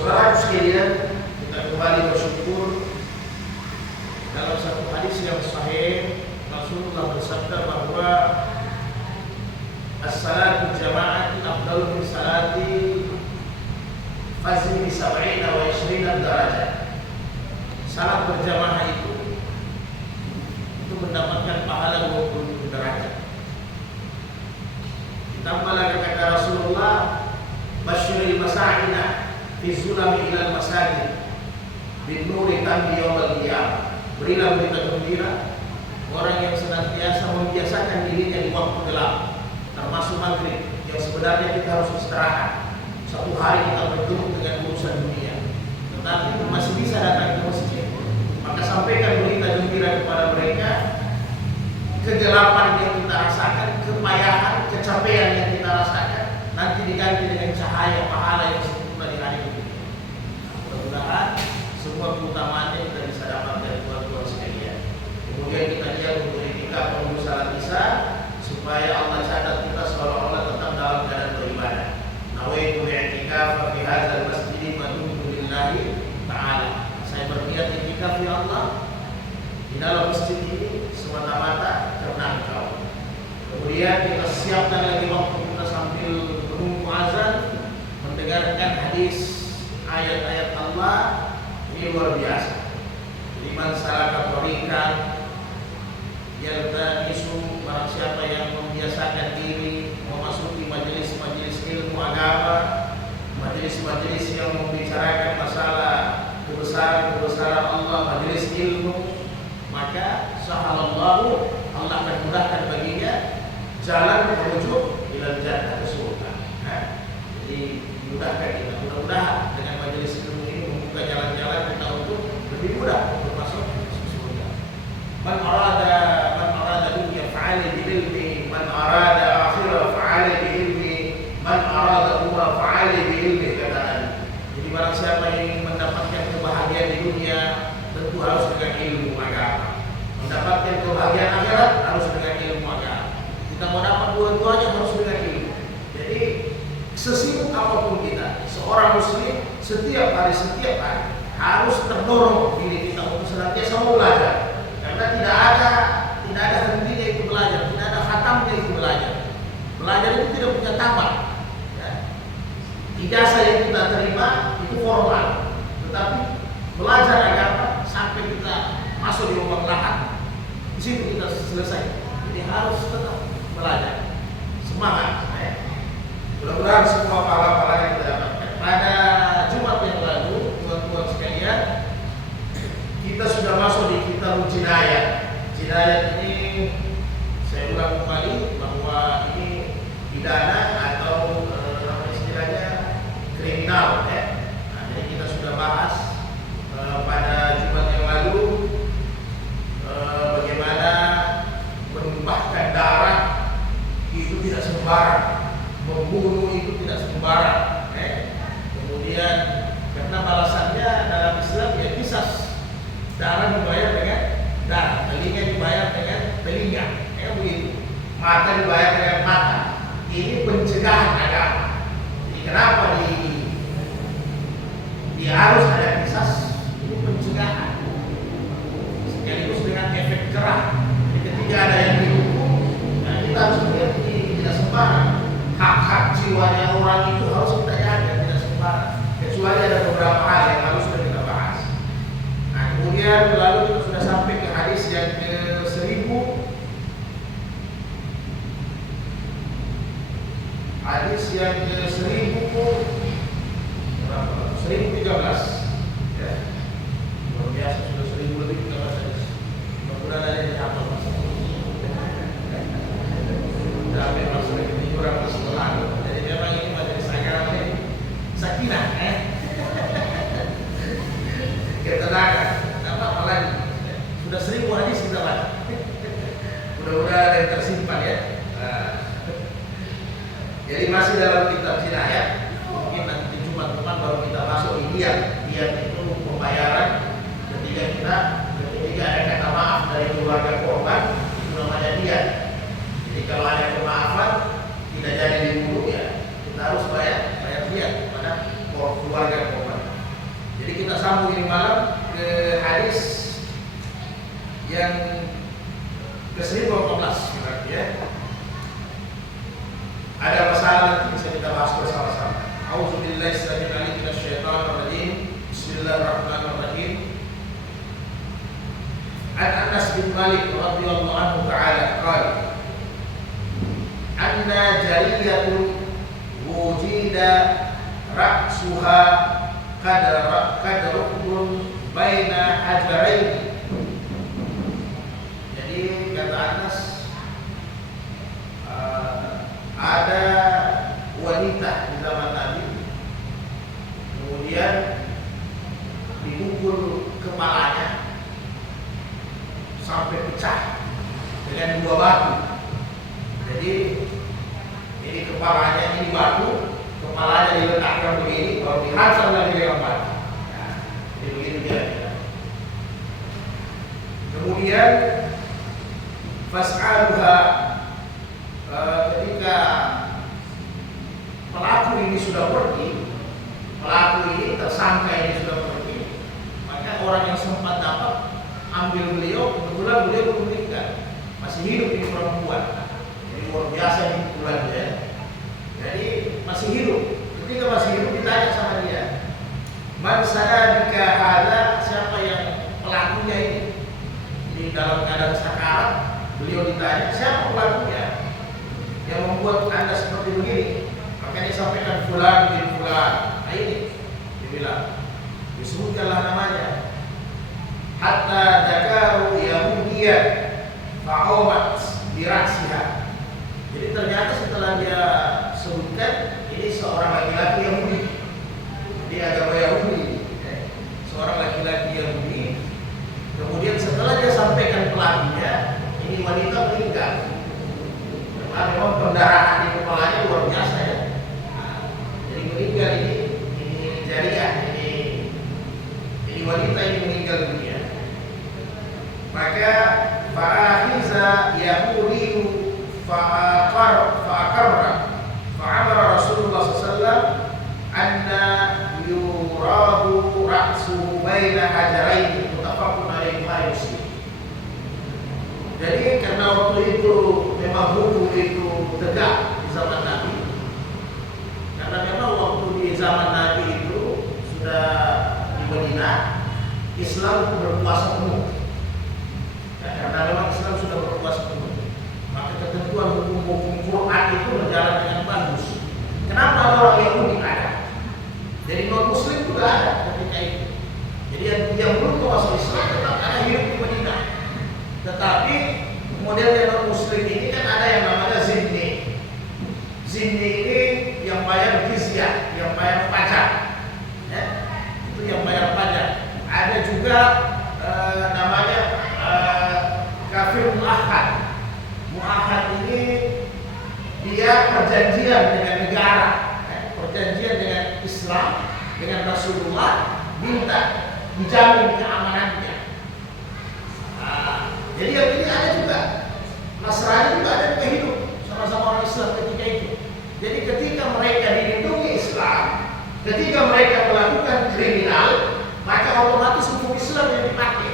Saudara sekalian, kita kembali bersyukur dalam satu hadis yang sahih Rasulullah bersabda bahwa as-salatu jama'ati afdalu min salati fazli sab'ina wa 20 derajat. Salat berjamaah itu mendapatkan pahala 20 derajat. Ditambah lagi kata Rasulullah, basyiril masa'ina fi zulami ilal masajid bin nuri tambi yawmal qiyamah. Berilah berita gembira orang yang senantiasa membiasakan dirinya di waktu gelap, termasuk maghrib yang sebenarnya kita harus istirahat. Satu hari kita bertemu dengan urusan dunia, tetapi masih bisa datang ke masjid. Maka sampaikan berita gembira kepada mereka. Kegelapan yang kita rasakan, kepayahan, kecapean yang kita rasakan nanti diganti dengan cahaya pahala yang sempurna di hari ini. Mudah-mudahan semua keutamaannya kita bisa dapat dari Tuhan sekalian. Kemudian kita jaga untuk etika penunggu salat isya supaya Allah catat kita seolah-olah tetap dalam keadaan beribadah. Nawaitu i'tikaf fi hadzal masjid wa tuntu lillahi ta'ala. Saya berniat i'tikaf ya Allah di dalam masjid ini semata-mata karena Engkau. Kemudian kita siapkan lagi waktu kita sambil menunggu azan, mendengarkan hadis ayat-ayat Allah. Ini luar biasa. Liman salaka tariqan yaltamisu, barang siapa yang membiasakan diri memasuki majelis-majelis ilmu agama, majelis-majelis yang membicarakan masalah kebesaran Allah, majelis ilmu, maka sahalallahu, Allah akan mudahkan baginya jalan menuju ilal jannah, ke surga. Jadi mudahkan kita, mudah-mudahan dengan majelis ilmu ini membuka jalan-jalan kita untuk lebih mudah untuk masuk surga. Man arada dunya fa'ala bi ilmi, man arada akhirah fa'ala bi ilmi, man arada umrah fa'ala bi ilmi, kata Nabi. Jadi barang siapa yang ingin mendapatkan kebahagiaan di dunia tentu harus dengan ilmu agama. Mendapatkan kebahagiaan akhirat harus dengan ilmu agama. Kita mau dapat dua-duanya harus dengan ilmu. Jadi sesibuk apapun kita, seorang muslim setiap hari harus terdorong diri kita untuk senantiasa belajar. Karena tidak ada hentinya itu belajar, tidak ada khatamnya itu belajar. Belajar itu tidak punya tamat. Ya. Ijazah yang kita terima itu formal, tetapi belajar agama sampai kita masuk di lubang lahat, di situ kita selesai. Jadi harus tetap belajar, semangat. Mudah-mudahan semua pahala-pahala yang kita dapatkan. Pada Jumat yang lalu, teman-teman sekalian, kita sudah masuk di kitab jinayat. Jinayat ini saya ulang kembali bahwa ini pidana atau istilahnya kriminal. Nah, jadi kita sudah bahas pada Jumat yang lalu bagaimana menumpahkan darah itu tidak sembarang, membunuh itu tidak sembarang. Kemudian karena balasannya dalam Islam ya qisas, darah dibayar dengan darah, telinga dibayar dengan telinga, begitu. Mata dibayar dengan mata. Ini pencegahan agama. Jadi kenapa dia harus ada qisas? Ini pencegahan. Sekaligus dengan efek jerah. Jadi ketika ada yang dihukum, nah kita harus melihat ini tidak sembarang. Hak-hak jiwanya orang itu harus kita jaga, tidak sembarang. Kecuali ada beberapa hal yang harus kita bahas. Nah kemudian lalu kita sudah sampai ke hadis yang ke-1000. Hadis yang ke-1000 berapa? 1013. Ya. Luar biasa, sudah 1000 lebih kita bahas hadis. Mudah-mudahan ada yang hafal Mas. Sampai masuk ke kurang setelah. Jadi memang ini majelis agama ini sakinah, ketenangan. Apa lagi? Sudah 1000 hadis kita bahas. Mudah-mudahan ada yang tersimpan ya. Jadi masih dalam kitab jinayat. Mungkin nanti Jumat depan baru kita masuk diat. Diat itu pembayaran ketika ada kata maaf dari keluarga korban, itu namanya diat. Jadi kalau ada kemaafan tidak jadi dibunuh ya kita harus bayar diat kepada keluarga korban. Jadi kita sambung ini malam ke hadis yang ke-1014 berarti ya. Ada masalah yang bisa kita bahas bersama-sama. A'udzubillahi samil alim minasyaitonir rajim. Bismillahirrahmanirrahim. An Anas bin Malik radhiyallahu anhu ta'ala qala anna jariyatun wujida ra'suha kadrukun baina hajarain. Jadi kata Anas, ada wanita di zaman Nabi, kemudian dipukul kepalanya sampai pecah dengan 2 batu. Jadi ini kepalanya ini batu, kepalanya diletakkan begini, kalau dihantam lagi dengan batu. Nah, jadi begini dia. Kemudian fas'aluha, ketika pelaku ini sudah pergi, pelaku ini tersangka ini sudah pergi, maka orang yang sempat dapat ambil beliau, kebetulan beliau belum meninggal, masih hidup ini perempuan. Jadi luar biasa ini pukulannya ya. Jadi masih hidup. Ketika masih hidup ditanya sama dia, man sadaka hada, siapa yang pelakunya ini? Di dalam keadaan sakarat, beliau ditanya, siapa pelakunya yang membuat anda seperti begini? Maka dia sampaikan fulan bin fulan. Nah ini dia bilang, disebutkanlah namanya. Hatta dakaru Yahudiyah fa'omat birasiha. Jadi ternyata setelah dia sebutkan, ini seorang laki-laki Yahudi. Jadi agama Yahudi, seorang laki-laki Yahudi. Kemudian setelah dia sampaikan pelakunya, ini wanita meninggal. Karena memang pendarahan di kepalanya luar biasa ya. Nah, jadi meninggal ini jariyah, ini wanita ini meninggal dunia. Maka fa'ahiza yahudiyu fa'akarra fa'amara Rasulullah SAW anna yuradu ra'suhu baina hajaraini mutafaqun alaihi Muslim. Jadi karena waktu itu memang hukum itu tegak di zaman Nabi, karena memang waktu di zaman Nabi itu sudah di Madinah Islam berkuasa penuh. Karena memang Islam sudah berkuasa penuh, maka ketentuan hukum-hukum Quran itu berjalan dengan bagus. Kenapa orang Yahudi ada? Jadi non Muslim juga ada ketika itu. Jadi yang belum masuk Islam tetap ada hidup di Madinah. Tetapi modelnya non Muslim ini kan ada yang namanya zimmi. Zimmi ini yang bayar jizyah, yang bayar pajak. Ya, itu yang bayar pajak. Ada juga namanya kafir mu'ahad. Mu'ahad ini dia perjanjian dengan negara, perjanjian dengan Islam, dengan Rasulullah, minta dijamin keamanannya. Nah, jadi yang ini ada juga, Nasrani juga ada juga hidup sama-sama orang Islam ketika itu. Jadi ketika mereka dilindungi Islam, ketika mereka melakukan kriminal, maka otomatis hukum Islam yang dipakai.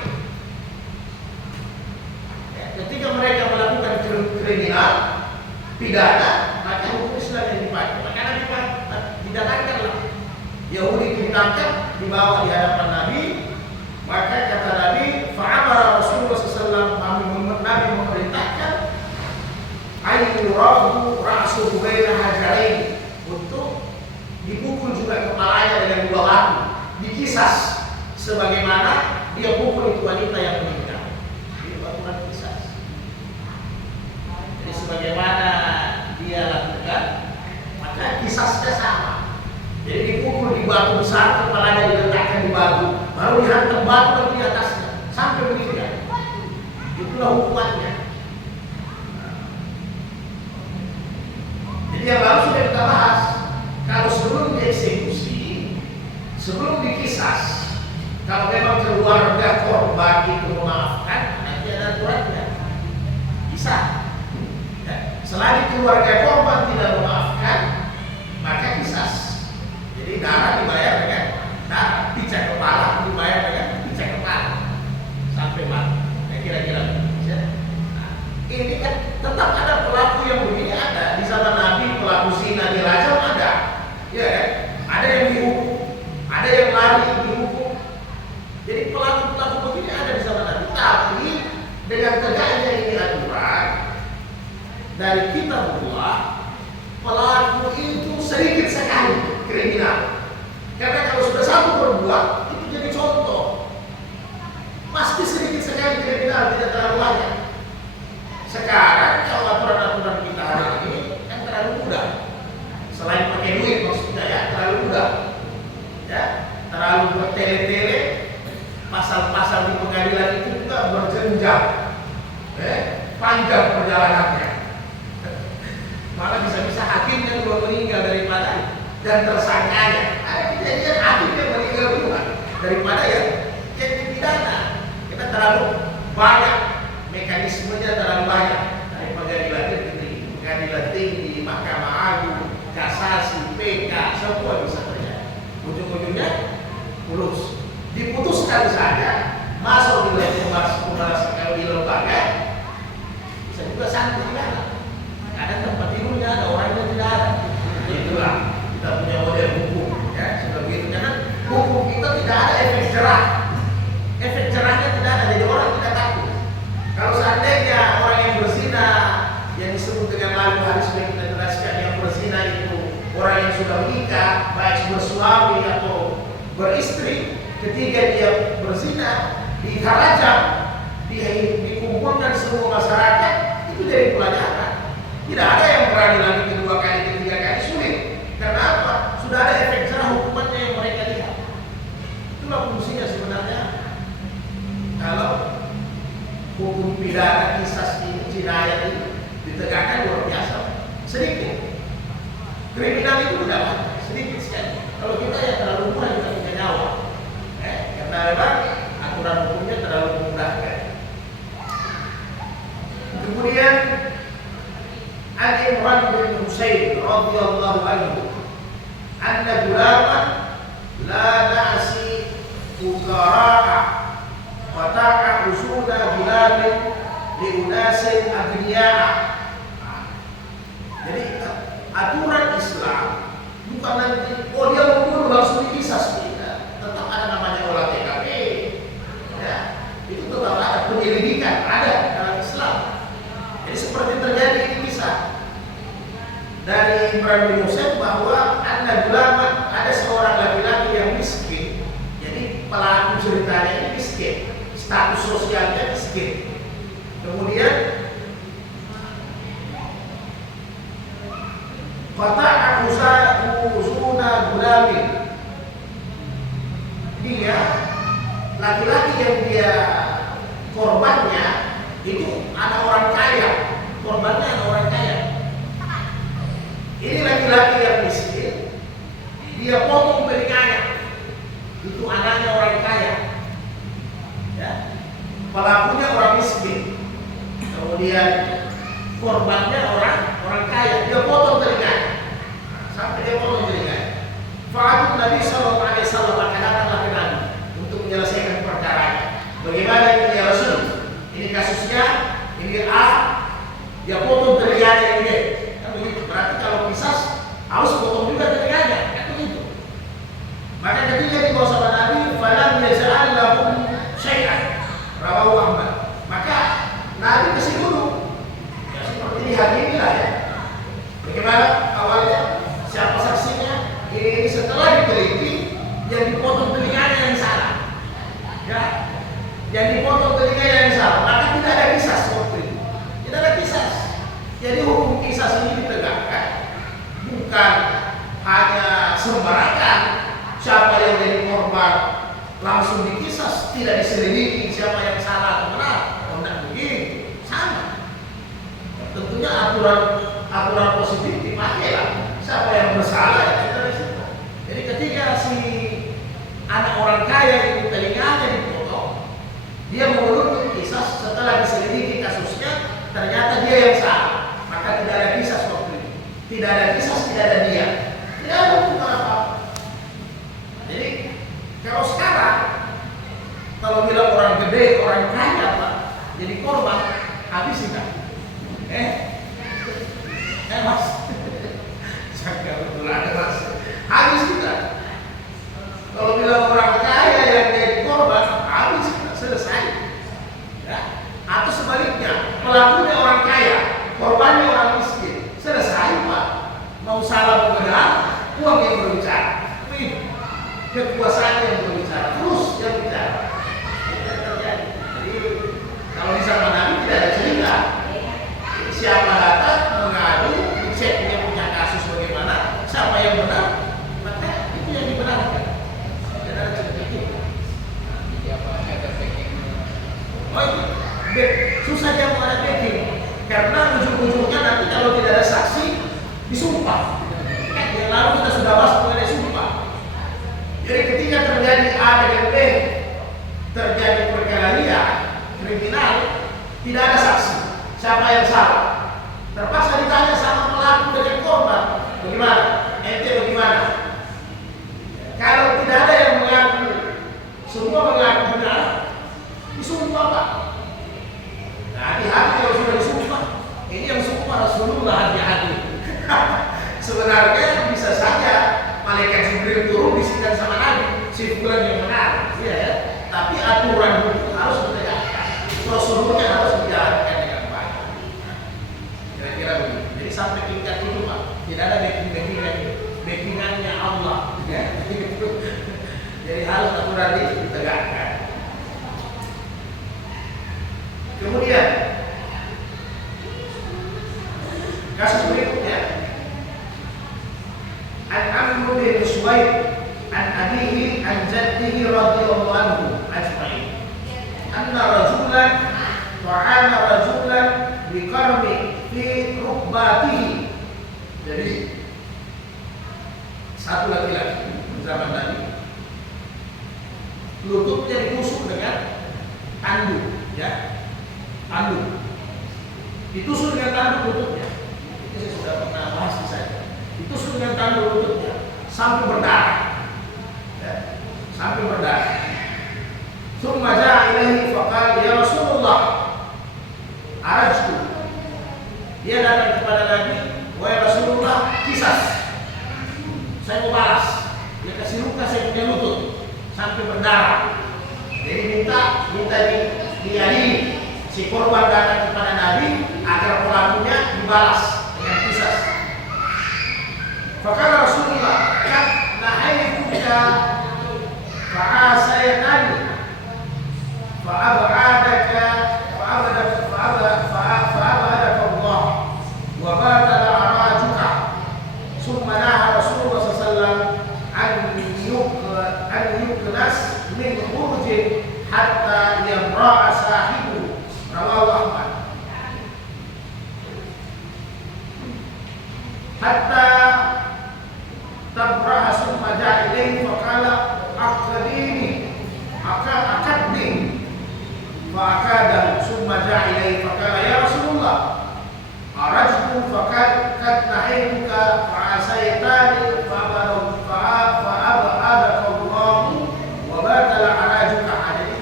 Ketika mereka melakukan kriminal, pidana, maka hukum Islam yang dipakai. Maka Nabi didatangkanlah Yahudi ditangkap, dibawa di hadapan Nabi. Maka kata Nabi, fa'amara Rasulullah SAW, Nabi memerintahkan ayyurahu ra'suhu baina hajarain, untuk dipukul juga kepalanya dengan 2 batu, dikisas sebagaimana dia pukul itu wanita yang meninggal. Ini batuan kisas. Jadi sebagaimana dia lakukan, maka kisasnya sama. Jadi dipukul di batu besar, kepalanya diletakkan di batu, baru dihantam batu lagi di atasnya sampai meninggal. Itulah hukumannya. Jadi yang baru sudah kita bahas, kalau sebelum dieksekusi, sebelum dikisas, kalau memang keluarga korban itu memaafkan, nanti ada aturannya, bisa. Ya. Selagi keluarga korban tidak memaafkan, maka kisas. Jadi darah dibayar dengan darah, pijak kepala. kriminal. Karena kalau sudah satu berbuat, itu jadi contoh. Pasti sedikit sekali kriminal, tidak terlalu banyak. Sekarang kalau aturan-aturan kita hari ini kan terlalu mudah. Selain pakai duit maksudnya ya, terlalu mudah. Ya, terlalu bertele-tele. Pasal-pasal di pengadilan itu juga berjenjang. Panjang perjalanannya. Malah bisa-bisa hakimnya juga meninggal daripada dan tersangkanya. Ada kejadian hakim yang meninggal duluan daripada yang dipidana. Kita terlalu banyak, mekanismenya terlalu banyak. Dari pengadilan tinggi, Mahkamah Agung, kasasi, PK, semua bisa terjadi. Ujung-ujungnya lulus. Diputuskan saja masuk di kalau di lembaga bisa juga santai pidana. Kadang tempat tidurnya ada orangnya tidak ada. Itulah kita punya model hukum, ya sudah begitu. Karena hukum kita tidak ada efek jerah. Efek jerahnya tidak ada, jadi orang tidak takut. Kalau seandainya orang yang berzina, yang disebut dengan lalu hadis yang kita jelaskan, yang berzina itu orang yang sudah menikah, baik bersuami atau beristri, ketika dia berzina diharajam, dikumpulkan semua masyarakat, itu jadi pelajaran. Tidak ada yang berani lagi kedua kali, ketiga kali, sulit. Karena apa? Sudah ada efek jerah hukumannya yang mereka lihat. Itulah fungsinya sebenarnya. Kalau hukum pidana, kisas ini, jinayat ini ditegakkan luar biasa, sedikit. Kriminal itu tidak banyak, sedikit sekali. Kalau kita yang terlalu murah kita punya nyawa. Karena memang aturan hukumnya terlalu memudahkan. Kemudian Al-Imran bin Husain radhiyallahu anhu, anna gulaman la na'si fukara'a wa ta'a usula gulamin li unasin agniya'a. Jadi aturan Islam bukan nanti dia membunuh langsung dikisas, tidak. Tetap ada namanya olah TKP, ya. Itu tetap ada penyelidikan, ada dalam Islam. Jadi seperti terjadi di kisah dari Imran bin Husain bahwa anna gulaman, ada seorang laki-laki yang miskin. Jadi pelaku ceritanya ini miskin, status sosialnya miskin. Kemudian fata'a usuna gulamin, dia laki-laki yang dia korbannya itu ada orang kaya, korbannya ada orang kaya. Ini laki-laki yang miskin, dia potong telinganya, itu anaknya orang kaya, ya. Pelakunya orang miskin, kemudian korbannya orang kaya, dia potong telinganya, sampai dia potong telinganya. Fa'atun Nabi Sallallahu Alaihi Wasallam, akan datanglah ke Nabi untuk menyelesaikan perkaranya. Bagaimana ini ya Rasul? Ini kasusnya, ini A, dia potong telinganya ini. Kan begitu. Berarti kalau kisas harus potong juga telinganya, kan begitu. Maka ketika dibawa sama Nabi, falam yaz'al lahum syai'an, rawahu Ahmad. Maka Nabi kasih dulu. Ya seperti ini hari ini lah ya. Bagaimana awalnya? Siapa saksinya? Ini setelah diteliti, yang dipotong telinganya yang salah. Ya, yang dipotong telinganya yang salah. Maka tidak ada kisas waktu itu. Tidak ada kisas. Jadi hukum kisas ini ditegakkan bukan hanya sembarangan. Siapa yang jadi korban langsung dikisas, tidak diselidiki siapa yang salah atau benar. Oh, tidak begitu. Sama. Tentunya aturan positif dipakailah. Siapa yang bersalah ya kita resiko. Jadi ketika si anak orang kaya itu telinganya dipotong, dia menuntut kisas. Setelah diselidiki kasusnya, ternyata dia yang salah. Maka tidak ada kisas waktu itu. Tidak ada kisas, tidak ada dia. Tidak ada hukum apa. Jadi kalau sekarang, kalau bilang orang gede, orang kaya Pak, jadi korban, habis tidak? Mas, jaga betul ada Mas. kekuasaan yang berbicara, terus yang bicara. Tidak terjadi. Jadi kalau di zaman Nabi tidak ada cerita. Siapa datang mengadu, dicek dia punya kasus bagaimana, siapa yang benar, maka itu yang dibenarkan. Tidak ada cerita itu. Oh itu susah dia mau ada backing, karena ujung-ujungnya nanti kalau tidak ada saksi disumpah. Yang lalu kita sudah bahas mengenai sumpah. Jadi ketika terjadi A dengan B, terjadi perkara liar, kriminal, tidak ada saksi. Siapa yang salah? Terpaksa ditanya sama pelaku dengan korban. Bagaimana? Ente bagaimana? Kalau tidak ada yang mengaku, semua mengaku benar, disumpah Pak. Nah, hati-hati kalau sudah disumpah. Ini yang sumpah Rasulullah, hati-hati. Sebenarnya bisa saja malaikat Jibril turun bisikan sama Nabi, si fulan yang benar, ya. Tapi aturan hukum harus ditegakkan, prosedurnya harus dijalankan dengan baik. Kira-kira begitu. Jadi sampai tingkat itu Pak, tidak ada backingannya Allah. Ya. Jadi harus aturan ditegakkan. Kemudian kasus berikutnya, an Amr bin Suwaid an abihi an jaddihi radhiyallahu anhu ajma'in anna rajulan ta'ana rajulan biqarmi fi rukbatihi. Jadi satu laki-laki zaman Nabi, lututnya ditusuk dengan tanduk, ya, tanduk ditusuk dengan tanduk lututnya. Ini saya sudah pernah bahas di saya. Ditusuk dengan tanduk lututnya sampai berdarah, ya, sampai berdarah. Tsumma ja'a ilaihi faqala ya Rasulullah arajtu. Dia datang kepada Nabi, wahai Rasulullah, kisas, saya mau balas. Dia kasih luka saya punya lutut sampai berdarah. Jadi minta diadili. Si korban datang kepada Nabi agar pelakunya dibalas dengan kisas. Fakala Rasulullah, "Kad nahaituka fa'asaytani fa'abadaka Allah wa batala arajuka." Summa naha Rasulullah sallallahu alaihi wasallam an yuknas min khurjin hatta yamra'a sahibu. Rawahu Ahmad. Hatta tabraha summa ja'a ilaihi faqala aqdini akadni fa akadahu summa ja'a ilaihi faqala ya Rasulullah arajtu faqad nahaituka fa asaytani fa abadaka Allah wa batala arajuka alaihi.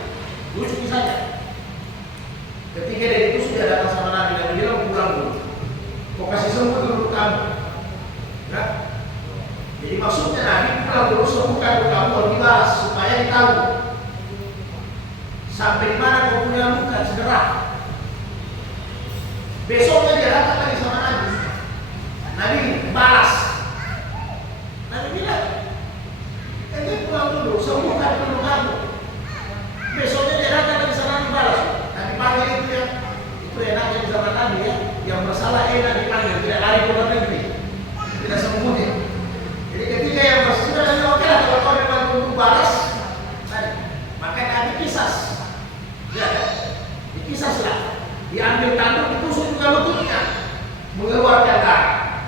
Lucu saja. Ketika dia itu sudah datang sama Nabi dan bilang pulang dulu, kau kasih sembuh dulu kamu, ya? Jadi maksudnya Nabi pulang dulu sembuhkan dulu kamu, baru dibalas supaya ditahu sampai di mana kau punya luka cedera. Besoknya dia datang lagi sama Nabi, Nabi balas. Nabi bilang, ente pulang dulu sembuhkan dulu kamu. Besoknya dia datang lagi sama Nabi balas. Panggil itu enaknya di zaman Nabi, ya, yang bersalah enak dipanggil, tidak lari ke luar negeri, tidak sembunyi. Jadi ketika yang sudah lagi oke lah, kalau kau memang tunggu balas, maka Nabi kisas, ya, dikisaslah, diambil tanduk, ditusuk juga lututnya, mengeluarkan darah.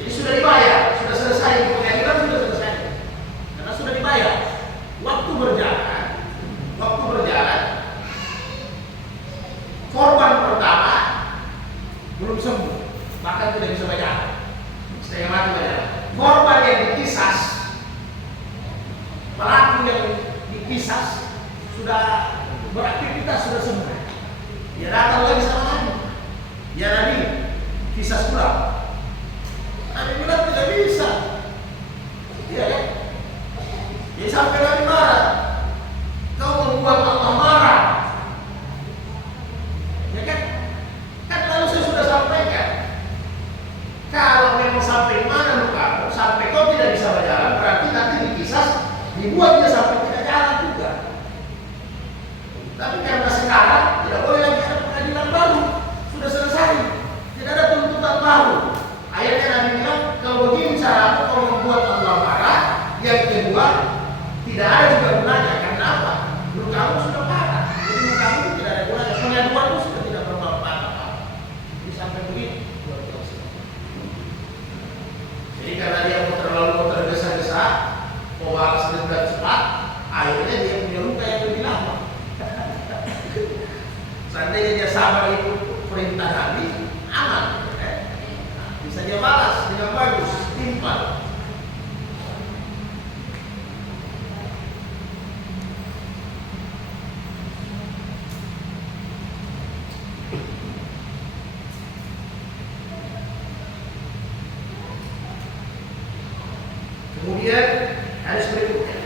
Jadi sudah dibayar, sudah selesai, pengadilan sudah selesai, karena sudah dibayar. Waktu berjalan, korban pertama belum sembuh, bahkan tidak bisa bayar, setengah mati bayar. Korban yang dikisas, pelaku yang dikisas sudah beraktivitas, sudah sembuh. Dia datang lagi sama Nabi, ya Nabi, kisas pulang. Nabi bilang tidak bisa, iya kan? Jadi sampai Nabi marah, kau membuat Allah marah. Ya kan? Kan lalu saya sudah sampaikan, kalau memang sampai mana luka, sampai kau tidak bisa berjalan, berarti nanti dikisas dibuat dia sampai tidak jalan juga. Tapi karena sekarang tidak boleh lagi ada pengadilan baru, sudah selesai, tidak ada tuntutan baru. Akhirnya Nabi bilang, kalau begini cara kau membuat Allah marah. Yang kedua, tidak ada juga gunanya. Karena apa? Menurut kamu sudah parah, jadi menurut kamu tidak ada gunanya. Pengaduan itu sudah tidak bermanfaat apa. Jadi sampai begini. Jadi karena dia terlalu tergesa-gesa, mau balas dendam cepat, akhirnya dia punya luka yang lebih lama. Seandainya dia sabar itu perintah Nabi, aman, bisa dia balas dengan bagus, timpal. Kemudian hadis berikutnya.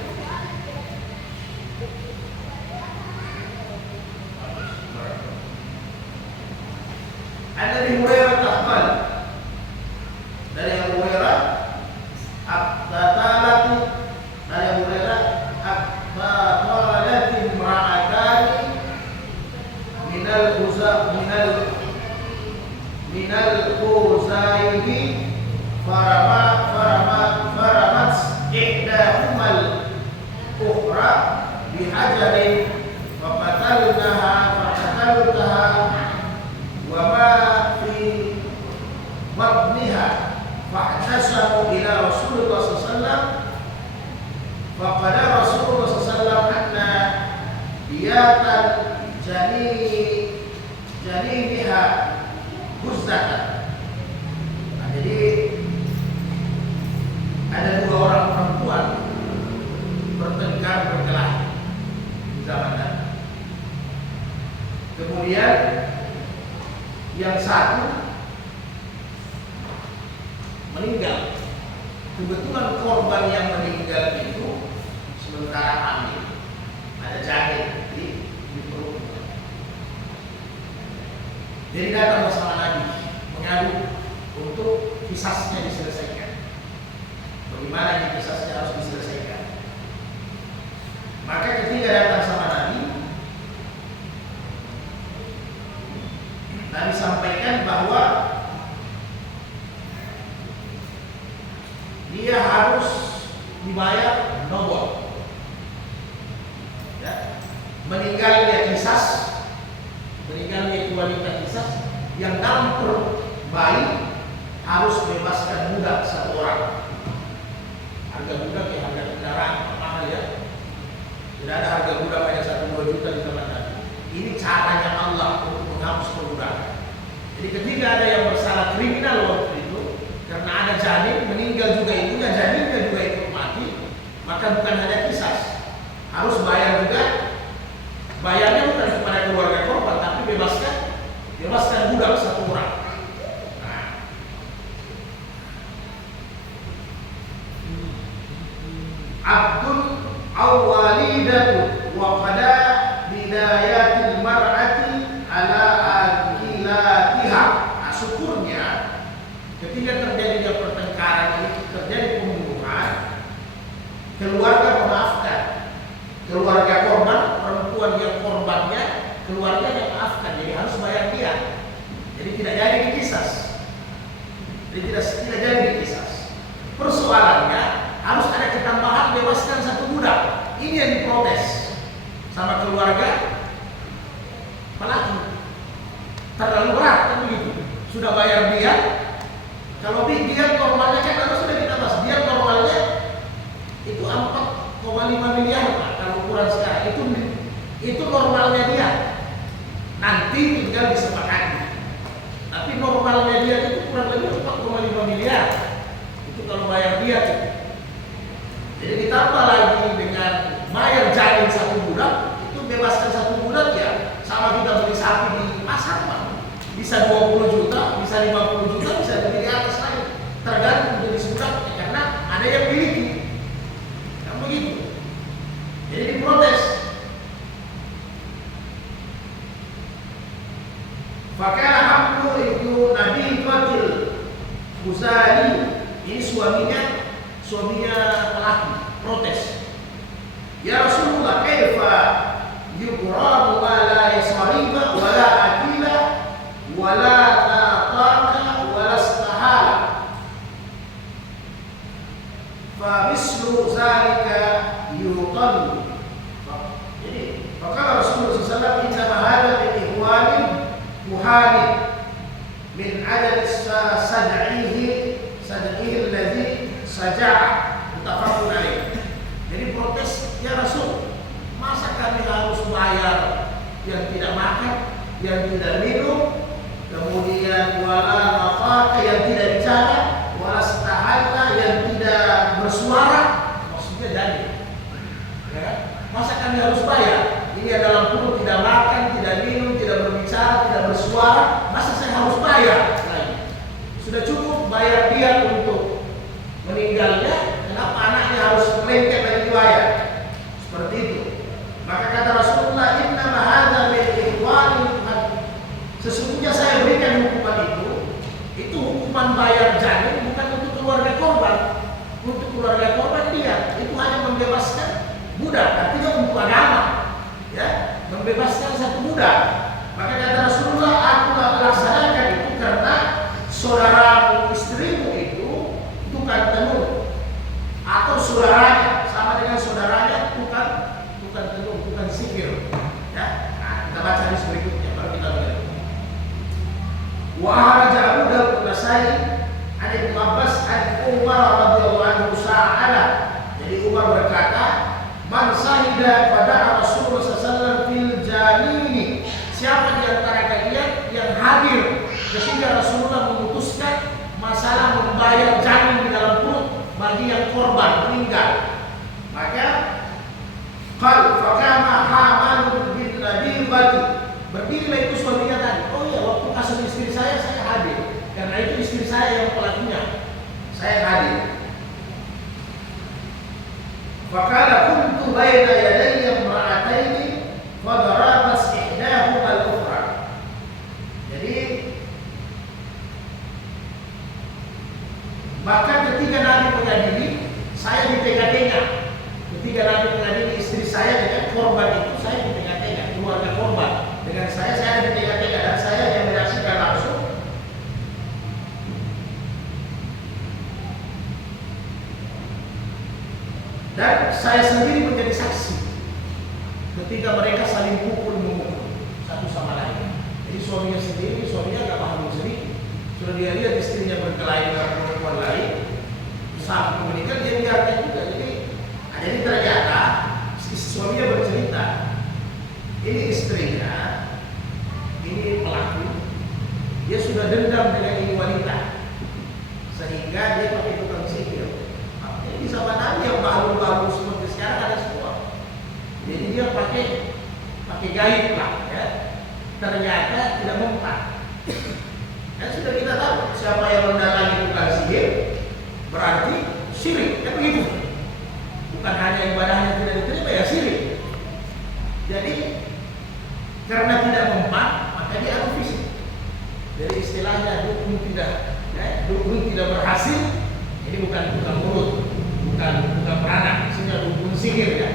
Ada di Hurairah Tahmal dari Abu Hurairah At-Tatalati dari Abu Hurairah At-Tatalati imra'atani minal khuzaihi faramat ihdahumal ukhra bihajarin faqatalnaha wa ma fi batniha fahtasamu ila Rasulullah sallallahu alaihi wasallam faqala Rasulullah sallallahu alaihi wasallam anna diyatan janiha huzzatan. Jadi ada dua orang perempuan bertengkar berkelahi di zaman datang. Kemudian yang satu meninggal. Kebetulan korban yang meninggal itu sementara hamil, ada jahit di perutnya. Jadi datang bersama Nabi mengadu untuk kisahnya diselesaikan. Bagaimana ini kisahnya harus diselesaikan? Maka ketika datang sama Nabi sampaikan bahwa dia harus dibayar nobol. Ya. Meninggalnya kisah, meninggalnya itu wanita kisah yang dalam bayi harus bebaskan budak satu orang. Harga budak ya harga kendaraan mahal ya. Tidak ada harga budak hanya 1-2 juta di zaman Nabi. Ini caranya Allah untuk menghapus perbudakan. Jadi ketika ada yang bersalah kriminal waktu itu, karena ada janin meninggal juga ibunya, janinnya juga ikut mati, maka bukan hanya kisah, harus bayar juga. Bayarnya bukan kepada keluarga korban, tapi bebaskan budak satu orang. Abdul awwalidatu wa qada bidayatil mar'ati ala akilatiha. Syukurnya ketika terjadinya pertengkaran ini, terjadi pembunuhan, keluarga memaafkan. Keluarga korban, perempuan yang korbannya, keluarganya maafkan, jadi harus bayar dia. Jadi tidak jadi dikisah. Jadi tidak jadi dikisah. Persoalannya harus ada ketambahan bebaskan satu budak. Ini yang diprotes sama keluarga pelaku. Terlalu berat kan begitu. Sudah bayar dia. Kalau dia normalnya kan harus sudah kita bahas. Dia normalnya itu 4,5 miliar Pak, kalau ukuran sekarang itu normalnya dia. Nanti tinggal disepakati. Tapi normalnya dia itu kurang lebih 4,5 miliar. Itu kalau bayar dia. Jadi ditambah lagi dengan bayar janin satu budak, itu bebaskan satu budak ya sama kita beli sapi di pasar Pak. Bisa 20 juta, bisa 50 juta, bisa lebih di atas lagi. Tergantung jenis budaknya karena ada yang miliki. Kan begitu. Jadi diprotes. Fakana Hamdu ibnu Nabi Qatil Huzali, ini suaminya pelaku protes. Ya Rasulullah, kaifa yuqrabu ma la yasrifa wa la akila wa la nataqa wa la istahala. Fa mislu zalika yuqal. Jadi, maka Rasulullah SAW inna hadha min ihwanin muhalin min adad sad'ihi alladhi saja'a mutafaqun alaih. Jadi protes, ya Rasul, masa kami harus bayar yang tidak makan, yang tidak minum, kemudian wala nafaka yang tidak bicara, wala stahalla yang tidak bersuara, maksudnya jadi, ya, masa kami harus bayar? Ini dalam kurung tidak makan, tidak minum, tidak berbicara, tidak bersuara, masa saya harus bayar lagi? Sudah cukup bayar dia untuk meninggalnya, kenapa anaknya harus melengket lagi bayar? Seperti itu. Maka kata Rasulullah, inna hadza min ihwanil hadi. Sesungguhnya saya berikan hukuman itu hukuman bayar janin, bukan untuk keluarga korban. Untuk keluarga korban dia itu hanya membebaskan budak, artinya untuk agama, ya, membebaskan satu budak. Maka kata Rasulullah, aku laksanakan itu karena saudara istrimu itu tukang tenun, atau saudaranya sama dengan saudaranya tukang tenun, tukang sihir. Ya, nah, kita baca di berikutnya baru kita lihat. Wa haraja Abu Dawud Nasai an Ibnu Abbas an Umar radhiyallahu anhu sa'ala. Jadi Umar berkata, man sahida pada Rasulullah sallallahu alaihi wasallam fil janini. Siapa di antara kalian yang hadir ketika Rasulullah memutuskan masalah membayar janin di dalam perut bagi yang korban meninggal? Maka qal faqama haman bin Nabi bati. Berdirilah itu suaminya tadi. Oh iya, waktu kasus istri saya hadir. Karena itu istri saya yang pelakunya. Saya hadir. Faqala kuntu baina yadayya imra'ataini wa darabat ihdahuma al-ukhra. Jadi bahkan ketika Nabi mengadili, saya di tengah-tengah. Ketika Nabi mengadili istri saya dengan korban itu, saya di tengah-tengah. Keluarga korban dengan saya di tengah-tengah, dan saya yang menyaksikan langsung. Dan saya sendiri menjadi saksi ketika mereka saling memukul satu sama lain. Jadi suaminya nggak paham sendiri. Sudah dia lihat istrinya berkelahi dengan perempuan lain, saat menikah dia biarkan juga. Jadi ternyata suaminya bercerita, ini istrinya, ini pelaku, dia sudah dendam dengan ini wanita, sehingga dia pakai tukang sihir. Ini sama Nabi yang baru seperti sekarang ada semua. Jadi dia pakai gaib lah, ya. Ternyata tidak mempan. Kan sudah kita tahu siapa yang mendatangi tukang sihir berarti syirik, kan begitu? Bukan hanya ibadahnya tidak diterima, ya syirik. Jadi karena tidak mempan, maka dia adu fisik. Jadi istilahnya dukun tidak berhasil. Ini bukan mulut, bukan peranak, maksudnya dukun sihir, ya.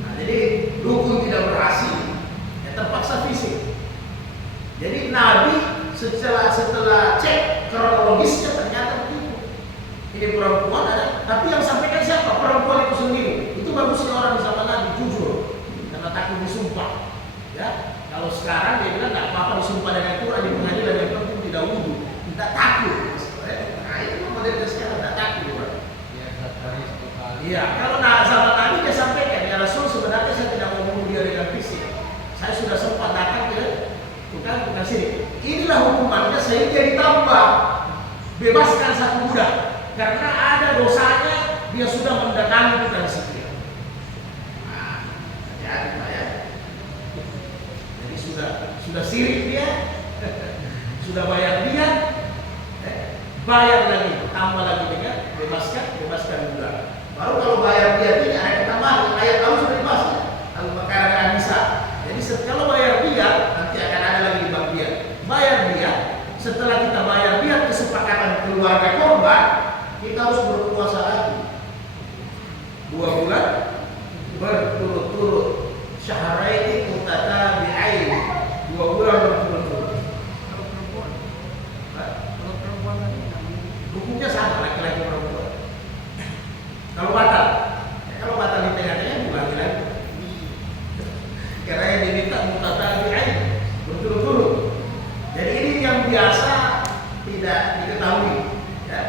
Nah, jadi dukun tidak berhasil, ya terpaksa fisik. Jadi Nabi setelah cek kronologisnya ternyata begitu. Ini perempuan ada, tapi yang sampaikan siapa? Perempuan itu sendiri. Itu bagusnya orang di zaman Nabi jujur, karena takut disumpah. Ya, kalau sekarang dia bilang nggak apa-apa disumpah dengan Quran di pengadilan, yang penting tidak wudhu, tidak takut. Nah itu model sekarang tidak takut, Pak. Iya, kalau zaman Nabi dia sampaikan, ya Rasul sebenarnya saya tidak mau bunuh dia dengan fisik. Saya sudah sempat datang ke tukang sini. Inilah hukumannya sehingga ditambah bebaskan satu budak karena ada dosanya dia sudah mendatangi tukang sihir. Nah, ya. Jadi sudah sirik dia, sudah bayar dia, bayar lagi, tambah lagi dengan bebaskan budak. Baru kalau bayar dia tidak ada ketambahan. Ayat kamu sudah dibahas, Al-Baqarah bisa. Jadi kalau bayar dia nanti akan ada lagi di bab dia. Bayar dia, setelah kita bayar dia kesepakatan keluarga korban, kita harus berpuasa lagi 2 bulan berturut-turut, syahraini mutatabi'ain, 2 bulan berturut-turut. Kalau perempuan, Hah? kalau perempuan lagi namanya. Hukumnya sama laki-laki perempuan. Kalau batal, kalau batal di tengah-tengah diulangi lagi. Karena yang diminta mutatabi'ain, berturut-turut. Jadi ini yang biasa tidak diketahui. Ya.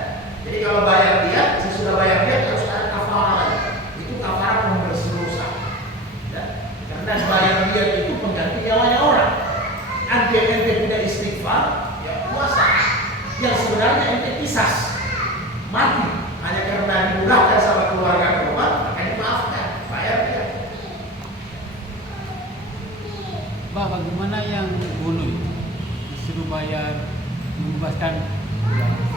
Jadi kalau bayar dia, sesudah bayar dia harus ada kafarah lagi. Itu kafarah pembersih dosa. Ya. Karena bayar dia itu pengganti nyawanya orang. Ente tidak istighfar, ya puasa. Yang sebenarnya ente kisas, mati hanya karena dimudahkan sama keluarga korban, maka dimaafkan, bayar dia. Bah, bagaimana yang bunuh disuruh bayar membebaskan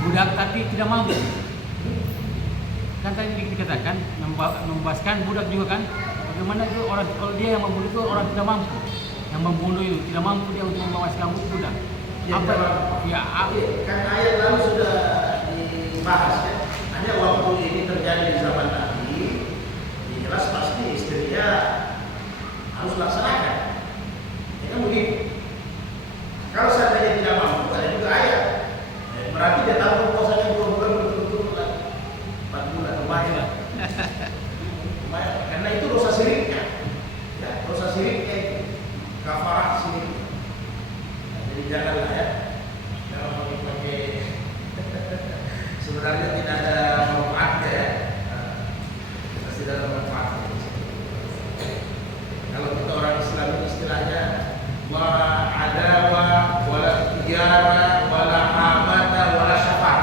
budak tapi tidak mampu? Kan tadi dikatakan membebaskan budak juga kan? Bagaimana itu orang, kalau dia yang membunuh itu orang tidak mampu, yang membunuh itu tidak mampu dia untuk membebaskan budak. Ya, Apa? Ya, kan ayat lalu sudah dibahas ya. Hanya waktu ini terjadi di zaman Nabi, jelas pasti istrinya harus laksanakan. Ya kan begitu. Kalau seandainya tidak mampu, ada juga ayat. Berarti dia tahu puasanya 2 bulan berturut-turut lagi, 4 bulan lumayan. Lumayan. Karena itu dosa syiriknya. Ya, dosa syiriknya itu kafarah syirik. Jadi janganlah ya, jangan pakai sebenarnya tidak ada manfaatnya ya, tidak ada manfaatnya. Kalau kita orang Islam istilahnya wa adawa wala tijara wala hamata wala syafar,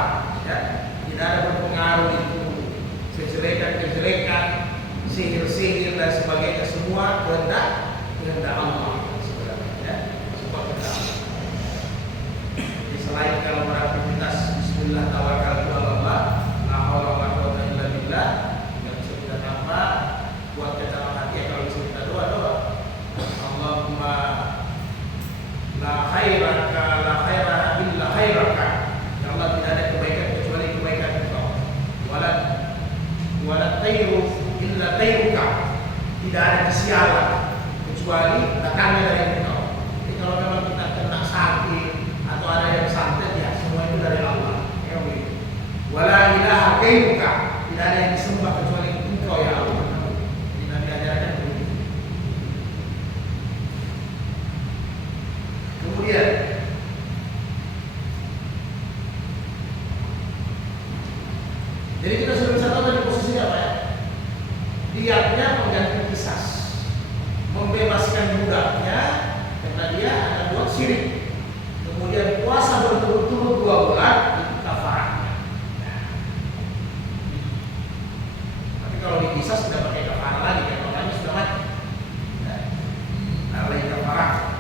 ya, tidak ada berpengaruh itu kejelekan, sihir dan sebagainya, semua kehendak Allah sebenarnya ya. Semua kehendak Allah. Selain kalau beraktivitas bismillah tawakkaltu 'ala Allah, la haula wala quwwata illa billah, yang bisa kita tambah buat kita dalam hati kalau bisa kita doa. Allahumma la khairaka la khaira illa khairaka. Ya Allah, tidak ada kebaikan kecuali kebaikan Engkau. Wala tayru illa tayruka. Tidak ada kesialan kecuali datangnya dari Engkau. Jadi kalau memang kita kena sakit atau ada yang santet, ya semua itu dari Allah. Ya begitu. Wala ilaha ghairuka, tidak ada yang disembah kecuali Engkau ya Allah. Jadi Nabi ajarkan begitu. Kemudian jadi kita sudah bisa tahu dari posisinya apa ya? Niatnya mengganti kisas, membebaskan budaknya karena dia ada buat syirik. Kemudian puasa berturut-turut 2 bulan, itu kafarahnya. Tapi kalau dikisas tidak pakai kafarah lagi, karena orangnya sudah mati. Nah, lagi kafarah.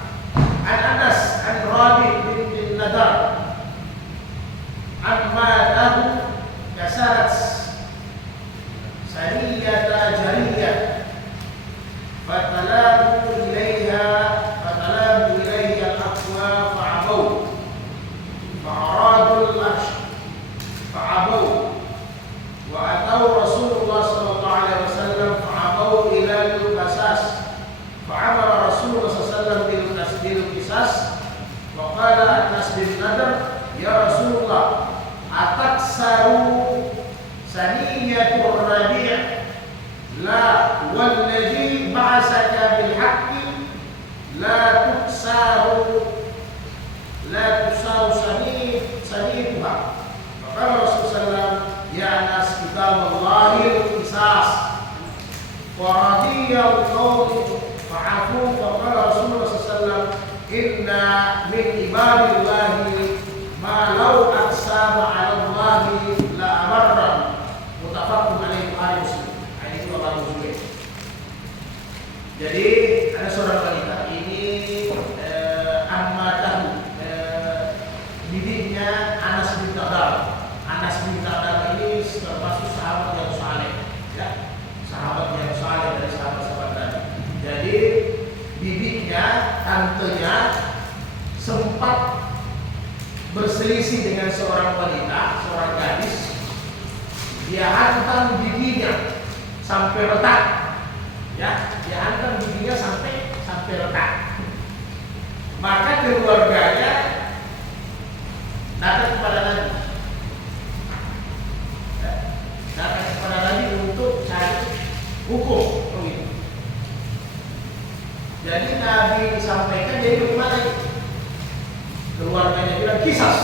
An Anas an Rabi bin Nadar amma tahu kasarat saniyata jariyah fatalabu ilaiha al-aqwa fa'abau fa'aradul arsh fa'abau wa atau Rasulullah sallallahu alaihi wasallam fa'abau ila al-qasas fa'amara Rasulullah sallallahu alaihi wasallam bil qisas wa qala Anas bin Nadar ya Rasulullah ataksaru saniyatur rabi' la walladhi ba'asaka bil haqqi la tuksaru saniyatuha. Maka Rasulullah ya Anas kitabullahil qisas wa radiyal qawli fa'afu. Maka Rasulullah sallallahu inna min ibadillahi ma law aqsama 'ala Allahi la amarra. Muttafaqun alaihi Muslim. Ini itu Abu Zubair. Jadi ada seorang wanita ini ammatahu, bibitnya Anas bin Nadar. Anas bin Nadar ini termasuk sahabat yang saleh, ya, sahabat yang saleh dari sahabat-sahabat Nabi. Jadi bibitnya, tantenya sempat berselisih dengan seorang wanita, seorang gadis. Dia hantam giginya sampai retak. Ya, dia hantam giginya sampai retak. Maka keluarganya datang kepada Nabi. Ya, datang kepada Nabi untuk cari hukum. Jadi Nabi sampaikan, jadi bagaimana ini? Keluarganya bilang kisas,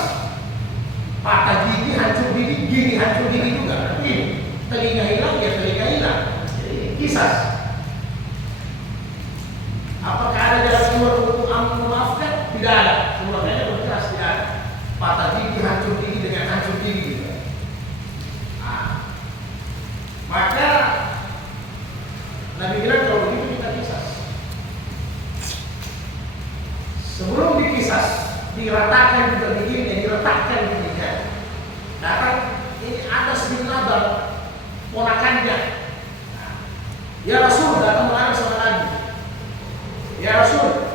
patah gigi, hancur gigi hancur gigi juga. Ini telinga hilang, ya telinga hilang. Jadi kisas. Apakah ada jalan keluar untuk memaafkan? Tidak ada. Keluarganya berkeras, tidak ada. Patah gigi, hancur gigi dengan hancur gigi juga. Maka Nabi bilang kalau begitu kita kisas. Sebelum dikisas, diratakan juga giginya, diletakkan giginya. Datang ini Anas bin Nadar, ponakannya. Ya Rasul, datang melarang sama Nabi. Ya Rasul,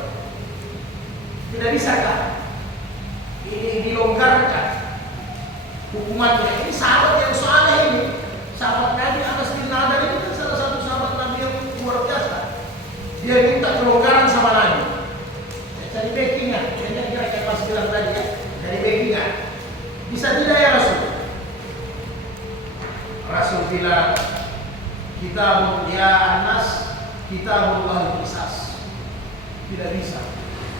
tidak bisakah ini dilonggarkan hukumannya? Ini sahabat yang saleh ini, sahabat Nabi Anas bin Nadar ini kan salah satu sahabat Nabi yang luar biasa. Dia minta kelonggaran sama Nabi. Cari backingan, kira-kira kayak pas bilang tadi ya, cari backingan. Bisa tidak ya Rasul? Rasul bilang, kita ya Anas, kita berubah kisas. Tidak bisa,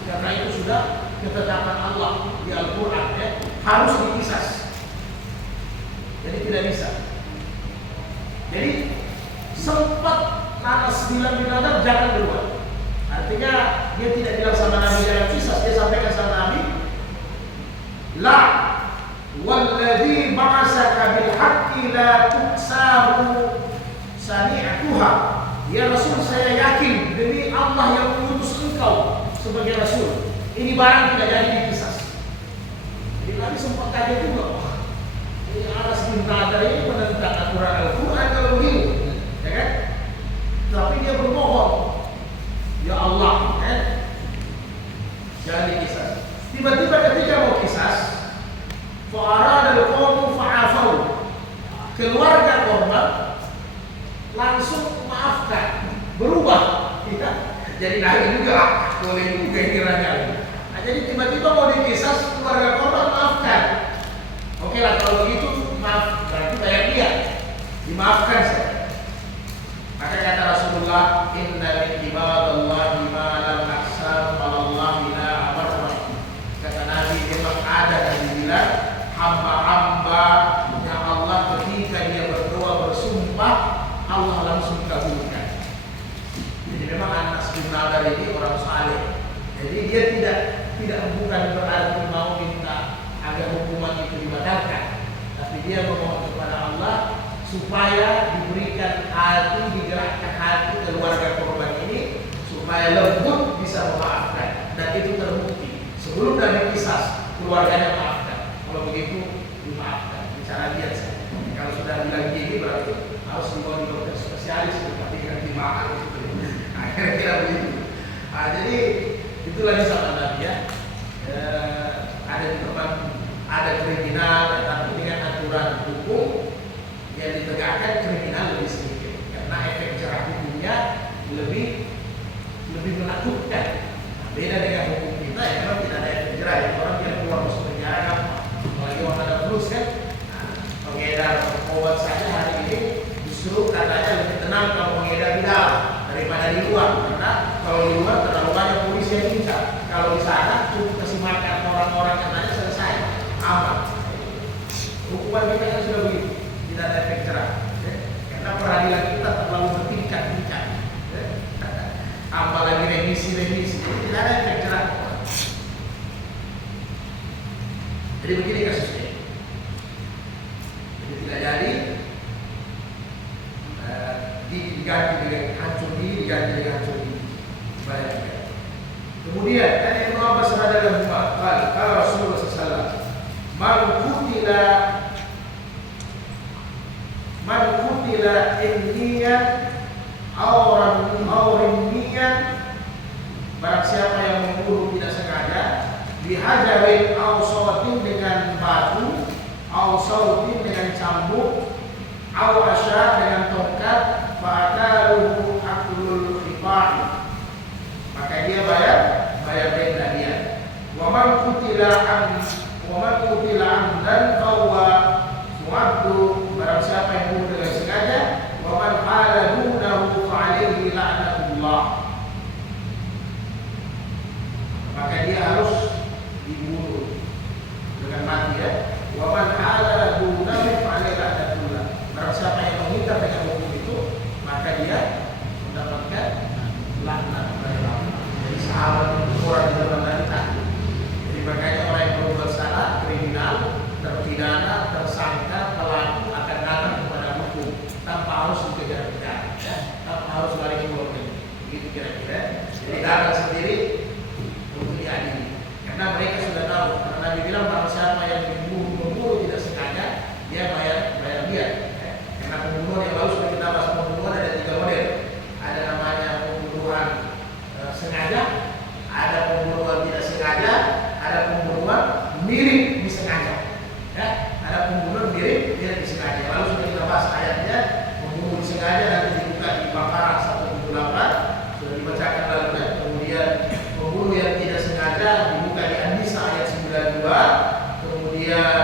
karena itu sudah ketetapan Allah di Al-Quran ya, harus dikisas. Jadi tidak bisa. Jadi sempat Anas bilang di Nadar jangan berubah. Artinya dia tidak bilang sama Nabi jangan kisas, dia sampaikan sama Nabi, la walladzi ba'asaka bil haqqi la tuksaru sani'atuha. Ya Rasul, saya yakin demi Allah yang mengutus engkau sebagai Rasul, ini barang tidak jadi dikisas. Jadi Nabi sempat kaget juga. Ini Anas bin Nadar ini menentang aturan Al-Quran kalau begitu, ya kan? Tapi dia berbohong. Ya Allah, kan? Jangan dikisas. Tiba-tiba ketika mau kisas, fa'arada al-qawmu fa'afau. Keluarga korban langsung maafkan, berubah kita. Jadi Nabi juga boleh juga kiranya. Nah, jadi tiba-tiba mau dikisas, keluarga korban maafkan. Oke lah kalau begitu, maaf, berarti bayar dia, dimaafkan saya. Maka kata Rasulullah, inna min ibadallahi ma lam aksam falallahi la amarrah. Kata Nabi, memang ada yang bilang hamba-hamba yang Allah ketika dia berdoa bersumpah, Allah langsung kabulkan. Jadi memang Anas bin Nadar ini orang saleh. Jadi dia tidak bukan berarti mau minta agar hukuman itu dibatalkan, tapi dia memohon kepada Allah supaya diberikan hati, digerakkan hati keluarga korban ini supaya lembut bisa memaafkan, dan itu terbukti sebelum Nabi kisas keluarganya maafkan. Kalau begitu dimaafkan, bicara dia saja. Kalau sudah bilang gini berarti harus dibawa di dokter spesialis seperti yang dimaafkan. Nah, kira-kira begitu. Nah, jadi itulah sama Nabi ya. Ada di tempat ada kriminal, tapi dengan aturan hukum yang ditegakkan kriminal lebih sedikit karena efek jerah hukumnya lebih menakutkan. Beda dengan hukum kita yang memang tidak ada efek jerah, yang orang yang keluar masuk penjara gampang, apalagi orang ada terus kan. Pengedar obat saja hari ini justru katanya lebih tenang kalau pengedar di dalam daripada di luar, karena kalau di luar terlalu banyak polisi yang minta. Kalau di sana cukup kasih makan orang-orang yang tanya selesai, aman. Hukuman kita kan sudah begitu, tidak ada efek jerah, ya. Karena peradilan kita terlalu bertingkat-tingkat, ya. Apalagi remisi, tidak ada efek jerah. Jadi begini kasusnya. Jadi tidak jadi diganti dengan hancur gigi, diganti dengan hancur gigi. Bayangkan. Kemudian ada Ibnu Abbas radhiyallahu anhu, kalau Rasulullah SAW, man kutila inniyan aurinniyan, barang siapa yang membunuh tidak sengaja, bihajarin au sawtin dengan batu, au sautin dengan cambuk, au asya dengan tongkat, fa'akaluhu maqtul khita'i, maka dia bayar denda dia. Wa man qutila amdan fahuwa mu'addu, barang siapa yang bunuh dengan sengaja, wa man hala dunahu fa alaihi la'natullah, maka dia harus dibunuh dengan mati ya. Wa man hala dunahu fa alaihi la'natullah, barang siapa yang mengikat dengan hukum itu, maka dia mendapatkan laknat dari Allah. Jadi sahabat itu orang di zaman Nabi takut. Jadi makanya orang yang berbuat salah, kriminal, terpidana, tersangka, pelaku akan datang kepada hukum tanpa harus dikejar-kejar, ya, tanpa harus lari keluar negeri. Begitu kira-kira. Jadi datang sendiri untuk diadili. Karena mereka sudah tahu. Karena Nabi bilang barang siapa yang membunuh tidak sengaja, dia bayar dia. Ya. Karena pembunuhan yang baru sudah kita bahas, pembunuhan ada 3 model. Ada namanya pembunuhan sengaja, ada pembunuhan tidak sengaja, ada pembunuhan mirip disengaja. Ya, ada pembunuhan mirip disengaja. Lalu sudah kita bahas ayatnya, pembunuh disengaja nanti dibuka di Baqarah 178 sudah dibacakan lalu ya. Kemudian pembunuh yang tidak sengaja dibuka di An-Nisa ayat 92. Kemudian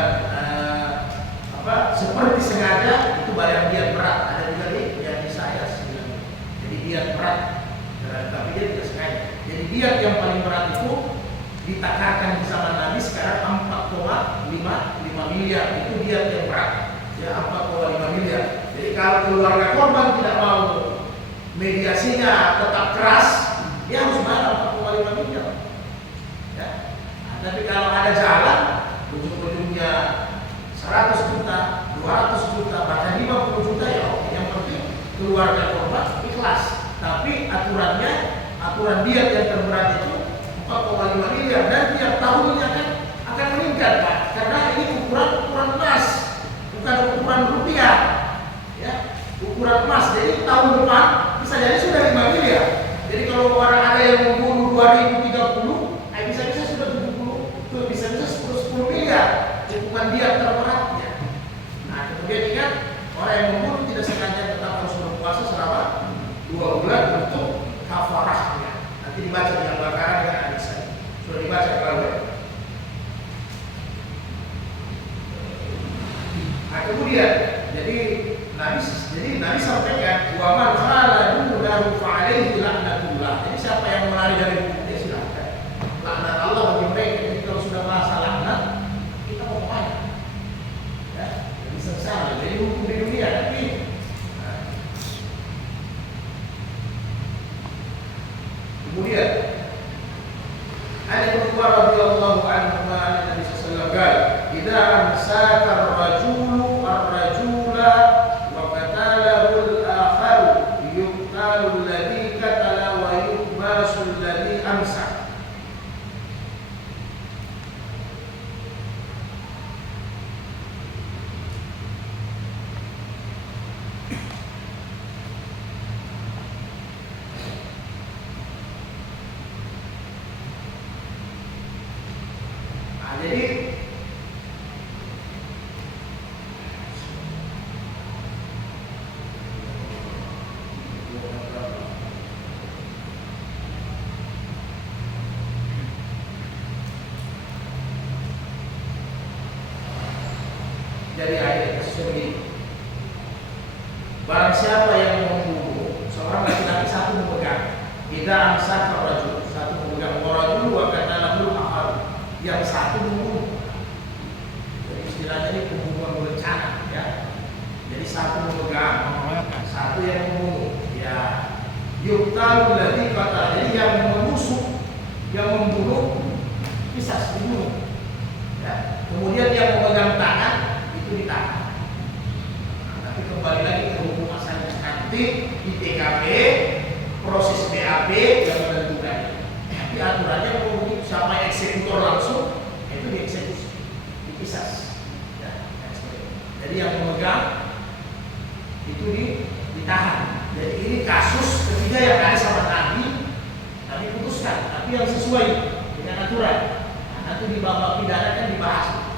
seperti sengaja itu bayar diat berat. Ada juga di An-Nisa ayat 92. Jadi diat berat, tapi dia tidak sengaja. Jadi diat yang paling berat itu ditakarkan di zaman Nabi sekarang 4,5 miliar. Itu diat yang berat. Ya, 4,5 miliar. Jadi kalau keluarga korban tidak mau mediasinya tetap keras, dia harus bayar 4,5 miliar. Ya. Nah, tapi kalau ada jalan ujung-ujungnya 100 juta, 200 juta, bahkan 50 juta, ya oke. Yang penting keluarga korban ikhlas. Tapi aturan diat yang terberat itu 4,5 miliar, dan tiap tahunnya akan meningkat, Pak. Karena ini ukuran emas, bukan ukuran rupiah. Ya, ukuran emas. Jadi tahun depan bisa jadi sudah 5 miliar. Jadi kalau orang ada yang membunuh 2030, bisa-bisa sudah 70, bisa-bisa 10 miliar. Hukuman diat terberatnya. Nah, kemudian ingat, orang yang membunuh tidak sengaja tetap harus berpuasa selama 2 bulan untuk kafarahnya. Nanti dibaca di Al-Baqarah dengan An-Nisa. Sudah dibaca kalau ya. Nah, kemudian jadi Nabi sampaikan wa man khala dunahu fa alaihi la'natullah. Jadi siapa yang melari dari hukum dia silakan. Laknat Allah bagi mereka. Jadi kalau sudah bahasa laknat, kita mau kemana? Ya, jadi sengsara. Jadi hukum di dunia tapi kemudian ada Ibnu radhiyallahu anhu Nabi sallallahu alaihi wasallam, "Idza amsaka ar-rajula wa qatalahu al-akhar yuqtalu alladhi qatala wa yuhbasu alladhi amsaka." Jadi ayat tersebut, barang siapa yang membunuh seorang laki-laki, satu memegang, tidak amsak rajul, satu memegang rajul wa qatalahu al-akhar, yang satu membunuh. Jadi istilahnya ini pembunuhan berencana, ya. Jadi satu memegang, satu yang membunuh. Ya, yuqtalu alladhi qatala. Jadi yang menusuk, yang membunuh, kisah dibunuh. Ya. Kemudian yang memegang tangan itu ditahan. Nah, tapi kembali lagi ke hukum asalnya. Nanti di TKP proses BAP yang menentukan. Tapi aturannya mungkin sama eksekutor langsung itu dieksekusi, dipisah. Ya, jadi yang memegang itu ditahan. Jadi ini kasus ketiga yang ada sama Nabi putuskan, tapi yang sesuai dengan aturan. Nah, nanti di babak pidana kan dibahas.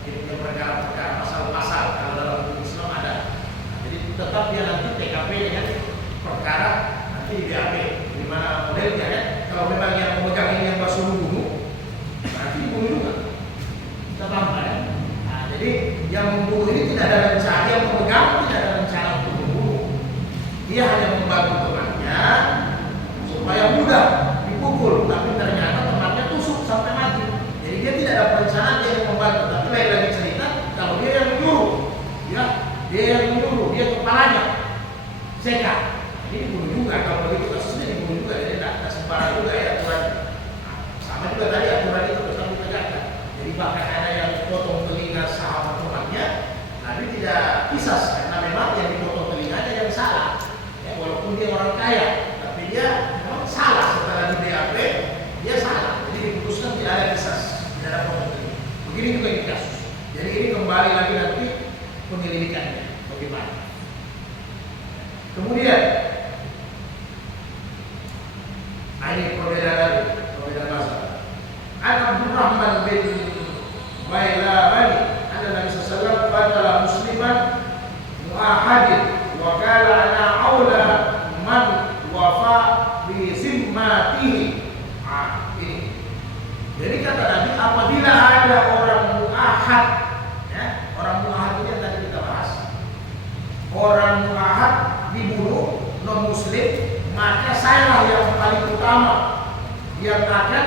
Jadi perkara-perkara pasal-pasal kalau dalam hukum Islam ada. Nah, jadi tetap dia nanti TKP dengan perkara nanti di BAP gimana modelnya ya. Kalau memang yang memegang ini yang masuk bunuh, nanti bunuh juga. Kita paham kan? Nah, jadi yang membunuh ini tidak ada rencana, yang memegang tidak ada rencana untuk membunuh. Dia hanya membantu temannya supaya mudah dipukul, tapi ternyata temannya tusuk sampai mati. Jadi dia tidak ada perencanaan dia yang membantu, tapi lain lagi cerita kalau dia yang menyuruh, ya dia yang menyuruh, dia kepalanya, seka. Ini dibunuh juga, kalau begitu kasusnya dibunuh juga, jadi tidak sembarang juga ya aturannya. Nah, sama juga tadi aturan itu tetap ditegakkan. Jadi bahkan ada yang potong telinga sahabat temannya, Nabi tidak kisas karena memang yang dipotong telinganya yang salah. Ya, walaupun dia orang kaya, tapi dia memang salah setelah di BAP, dia salah. Jadi diputuskan tidak ada kisas, tidak ada potong telinga. Begini juga ini kasus. Jadi ini kembali lagi nanti penyelidikannya bagaimana. Kemudian ini perbedaan masalah. An Abdurrahman bin Wailabani anna Nabi sallallahu alaihi wasallam qala musliman muahadin wa qala ana aula man wafa bi zimmatihi. Ini. Jadi kata Nabi apabila ada orang muahad, ya, orang muahad ini yang tadi kita bahas. Orang muahad dibunuh non muslim, maka sayalah yang paling utama yang akan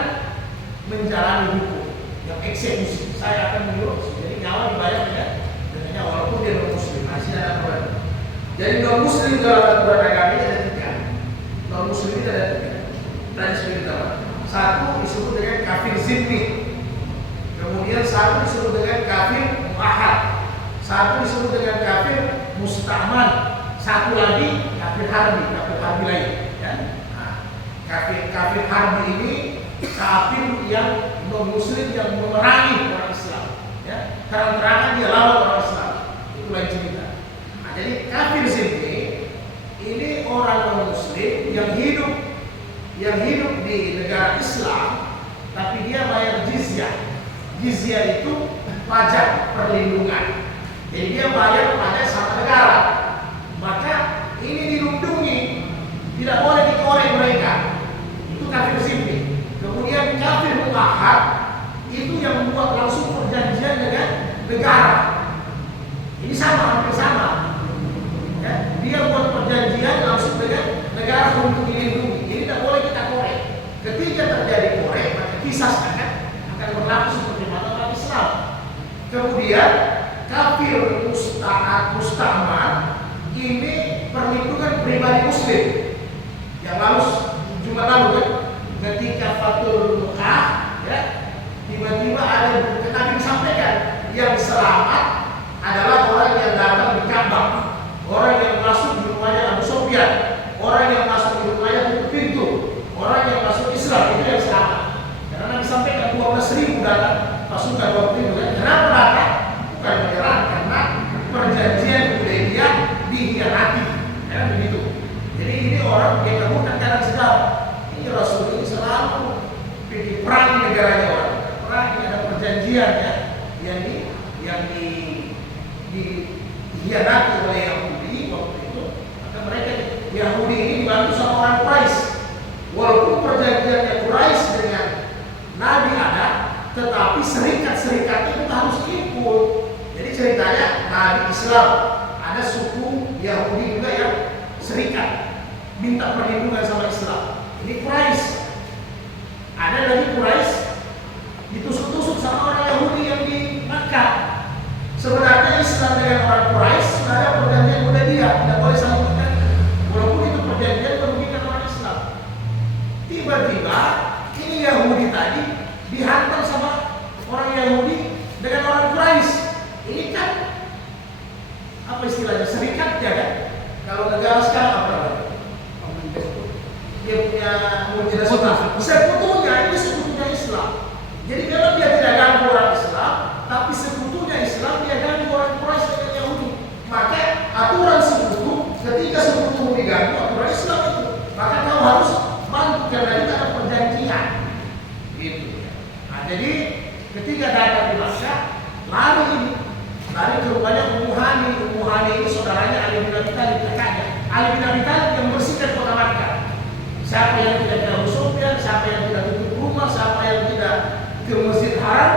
menjalani hukum, yang eksekusi. Saya akan menyuruh, jadi nyawa dibayar dengan nyawa walaupun dia non muslim. Masih ada aturan. Jadi non muslim dalam aturan agama ini ada 3. Non muslim ini ada 3. Tadi sudah kita bahas. Satu disebut dengan kafir zimmi, kemudian satu disebut dengan kafir muahad, satu disebut dengan kafir musta'man, satu lagi kafir harbi lain. Ya. Nah, kafir harbi ini kafir yang non muslim yang memerangi orang Islam. Ya. Terang-terangan dia lawan orang Islam. Itu lain cerita. Nah, jadi kafir zimmi ini orang non muslim yang hidup di negara Islam, tapi dia bayar jizyah. Jizyah itu pajak perlindungan. Jadi dia bayar pajak sama negara. Maka ini dilindungi, tidak boleh dikorek mereka. Itu kafir zimmi. Kemudian kafir muahad itu yang membuat langsung perjanjian dengan negara. Ini sama, hampir sama. Ya, dia buat perjanjian langsung dengan negara untuk dilindungi. Ini tidak boleh kita korek. Ketika terjadi korek, maka kisah akan berlaku seperti mana orang Islam. Kemudian kafir musta'man ini perlindungan pribadi muslim. Yang lalu Jumat lalu kan, ketika Fatul Mekah, ya, tiba-tiba ada Nabi disampaikan yang selamat adalah orang yang datang di Ka'bah, orang yang masuk di rumahnya Abu Sufyan, orang yang masuk di rumahnya tutup pintu, orang yang masuk Islam, itu yang selamat. Karena Nabi sampaikan 12.000 datang pasukan waktu itu kan. Kenapa datang? Bukan menyerang, karena perjanjian Hudaybiyah dikhianati. Ya, begitu. Jadi ini orang yang kemudian kadang sejarah. Ini Rasul ini selalu pergi perang negaranya orang. Perang ini ada perjanjian ya, yang dikhianati oleh Yahudi waktu itu. Maka mereka Yahudi ini dibantu sama orang Quraisy. Walaupun perjanjiannya Quraisy dengan Nabi ada, tetapi serikat-serikat itu harus ikut. Jadi ceritanya Nabi Islam ada suku Yahudi juga yang serikat minta perlindungan sama Islam. Ini Quraisy. Ada lagi Quraisy ditusuk-tusuk sama orang Yahudi yang di Makkah. Sebenarnya Islam dengan orang Quraisy sudah ada perjanjian Hudaybiyah, tidak boleh saling berkaitan. Walaupun itu perjanjian merugikan orang Islam. Tiba-tiba ini Yahudi tadi dihantam sama orang Yahudi dengan orang Quraisy. Ini kan apa istilahnya, serikat ya kan? Kalau negara sekarang apa namanya? Dia punya multinasional. Sekutunya ini sekutunya Islam. Jadi kalau dia tidak ganggu orang Islam, tapi sekutunya Islam dia ganggu orang Quraisy dengan Yahudi. Maka aturan sekutu, ketika sekutu diganggu aturan Islam itu, maka kau harus bantu karena itu ada perjanjian. Gitu. Nah, jadi ketika datang di Makkah, lari ke rumahnya Ummu Hani ini saudaranya Ali bin Abi Thalib, kakaknya. Ali bin Abi Thalib yang membersihkan kota Makkah. Siapa yang tidak ke Abu Sufyan, siapa yang tidak tutup rumah, siapa yang tidak ke Masjid Haram,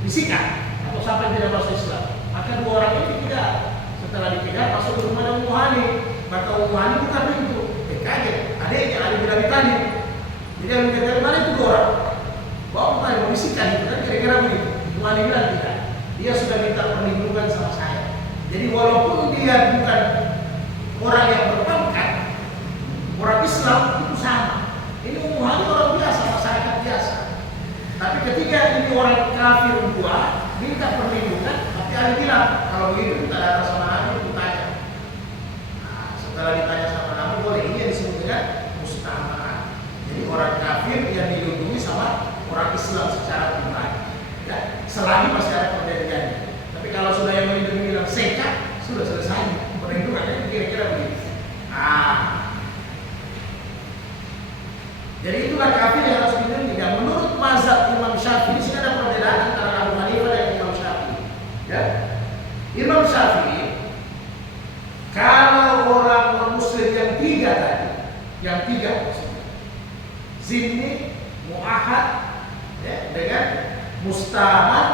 disikat. Atau siapa yang tidak masuk Islam. Maka dua orang ini tidak. Setelah dikejar masuk ke rumah Ummu Hani. Maka Ummu Hani buka pintu. Kaget. Adiknya Ali bin Abi Thalib. Jadi Ali bin Abi Thalib, mana itu dua orang? Bawa tanya, mau disikat itu kan kira-kira begitu. Ummu Hani bilang tidak. Dia sudah minta perlindungan sama saya. Jadi walaupun dia bukan orang yang berpangkat, orang Islam itu sama. Ini Ummu Hani orang biasa, masyarakat biasa. Tapi ketika ini orang kafir dua minta perlindungan, tapi Ali bilang kalau begitu kita datang sama Nabi itu tanya. Nah, setelah ditanya sama Nabi boleh, ini yang disebut dengan musta'aman. Jadi orang kafir yang dilindungi sama orang Islam secara pribadi. Ya, selagi masih ada perjanjian. Tapi kalau sudah yang melindungi bilang sekat, sudah selesai perlindungannya kira-kira begitu. Jadi itulah kafir yang harus dilindungi. Dan menurut mazhab Imam Syafi'i, di sini ada perbedaan antara Abu Hanifah dan Imam Syafi'i. Ya, Imam Syafi'i, kalau orang non-Muslim yang tiga tadi, yang tiga zimmi, mu'ahad, ya, dengan musta'aman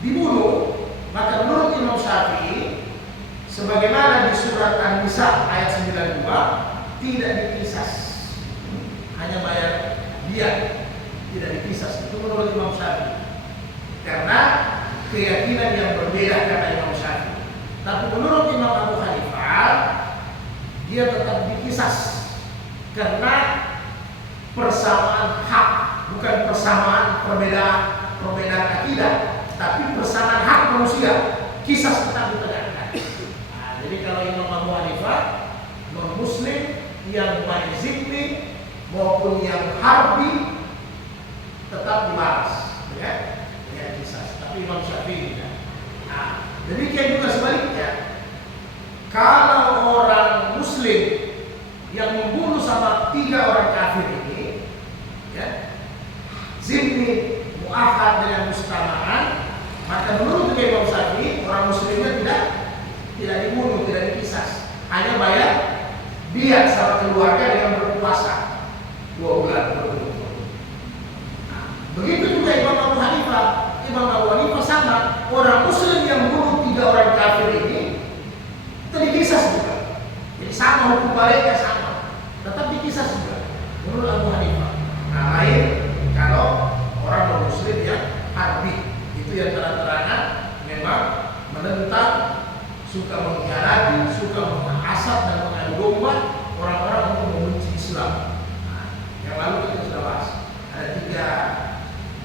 dibunuh, maka menurut Imam Syafi'i, sebagaimana di surat An-Nisa ayat 92, tidak dikisas, hanya bayar dia, tidak dikisas. Itu menurut Imam Syafi'i, karena keyakinan yang berbeda kata Imam Syafi'i. Tapi menurut Imam Abu Hanifah, dia tetap dikisas karena persamaan hak, bukan persamaan perbedaan akidah, tapi persamaan hak manusia. Kisas tetap ditegakkan. Nah, jadi kalau Imam Abu Hanifah, non Muslim yang baik zimmi maupun yang harbi tetap dibalas, ya, dengan kisas. Tapi Imam Syafi'i tidak. Nah, demikian juga sebaliknya. Kalau orang Muslim yang membunuh sama tiga orang kafir ini, ya, zimmi, mu'ahad dengan musta'aman, maka menurut Imam Syafi'i orang Muslimnya tidak dibunuh, tidak dikisas, hanya bayar dia sama keluarga dengan berpuasa 2 bulan berturut-turut. Nah, begitu juga Imam Abu Hanifah. Imam Abu Hanifah sama, orang Muslim yang bunuh 3 orang kafir ini itu dikisas juga. Jadi sama hukum baliknya sama, tetap dikisas juga menurut Abu Hanifah. Nah, lain kalau orang non-Muslim yang harbi, itu yang terang-terangan memang menentang, suka mengkhianati, suka menghasad dan mengadu domba orang-orang untuk membenci Islam. Nah, yang lalu kita sudah bahas ada 3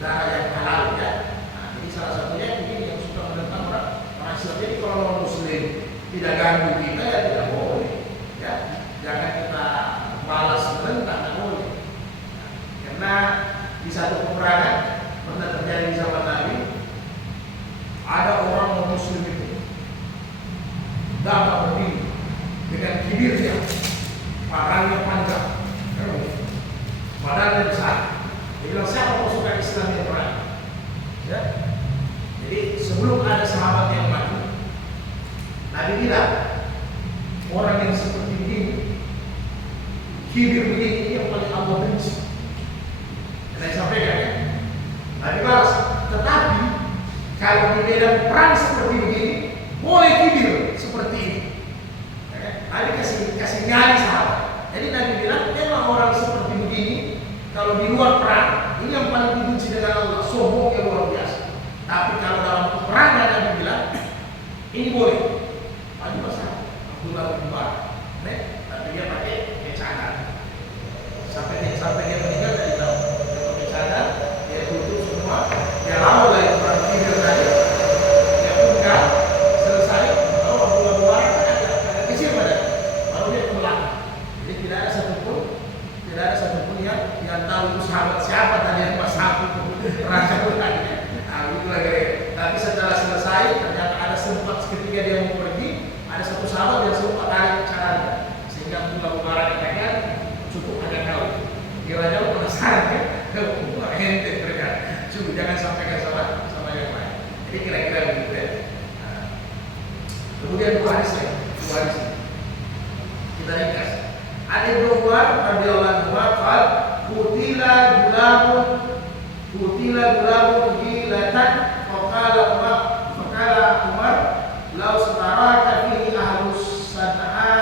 darah yang halal, ya. Nah, jadi salah satunya ini yang suka menentang orang Islam. Jadi kalau non Muslim tidak ganggu kita, ya tidak boleh, ya. Jangan kita balas menentang, tidak boleh. Nah, karena di satu peperangan pernah terjadi di zaman Nabi, ada orang non Muslim itu dapat berdiri dengan kibirnya, parangnya panjang, badannya besar. Dia bilang, siapa pasukan Islam yang perang? Ya. Jadi sebelum ada sahabat yang mati, Nabi bilang, orang yang seperti begini, kibir begini, ini yang paling Allah benci. Dan saya sampaikan, ya, Nabi balas, tetapi kalau di medan perang seperti begini, boleh kibir seperti ini. Nabi kasih nyali sahabat. Jadi Nabi bilang, memang orang seperti begini, kalau di luar perang, ini yang paling dibenci dengan Allah, sombong yang luar biasa. Tapi kalau dalam peperangan, Nabi bilang, ini boleh. Nabi masalah, Abdullah bin Umar, tapi dia pakai cadar. Sampai dia meninggal dari tahu, dia pakai cadar, dia tutup semua, dia lalu dari perang kibir tadi, dia buka, selesai, lalu Abdullah bin Umar agak kecil badan, baru dia ke belakang. Jadi tidak ada satupun yang tahu itu sahabat siapa tadi yang pas aku raja tadi. Nah, itu lagi. Tapi setelah selesai, ternyata ada sempat ketika dia mau pergi, ada satu sahabat yang sempat tarik caranya, sehingga Abdullah bin Umar katakan cukup hanya kau. Dia raja penasaran, ya, ente ternyata. Cukup, jangan sampaikan sama yang lain. Jadi kira-kira begitu, ya. Nah, kemudian 2 hadis lagi, 2 hadis. Kita ringkas. Ada 2 radhiyallahu anhu qutila gulamun gilatan faqala Umar law sataraka fihi ahlus San'a